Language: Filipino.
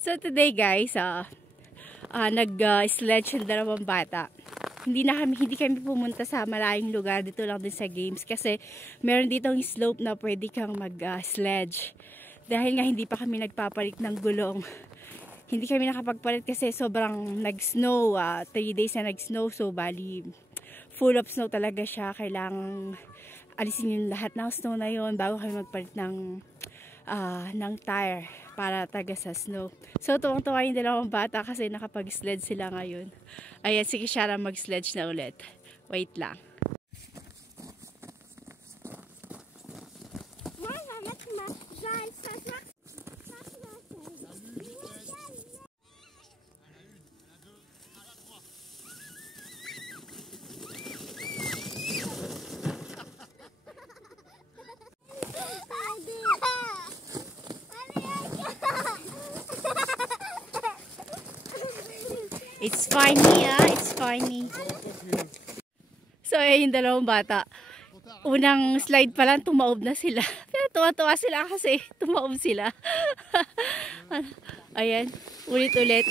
So today guys, nag-sledge yung dalawang bata. Hindi kami pumunta sa malayong lugar, dito lang din sa games kasi meron ditong slope na pwede kang mag-sledge. Dahil nga hindi pa kami nagpapalit ng gulong. Hindi kami nakapagpalit kasi sobrang nag-snow, 3 days na nag-snow, so bali full of snow talaga siya. Kailangang alisin yung lahat ng snow na yon bago kami magpalit ng tire para taga sa snow. So tuwang-tuwa yung dalawang bata kasi nakapag-sledge sila ngayon. Ayan, sige Shara, mag-sledge na ulit. Wait lang. It's funny, it's funny. So, ayun yung dalawang bata. Unang slide pa lang, tumaob na sila. Pero tuwa-tuwa sila kasi tumaob sila. Ayan, ulit-ulit.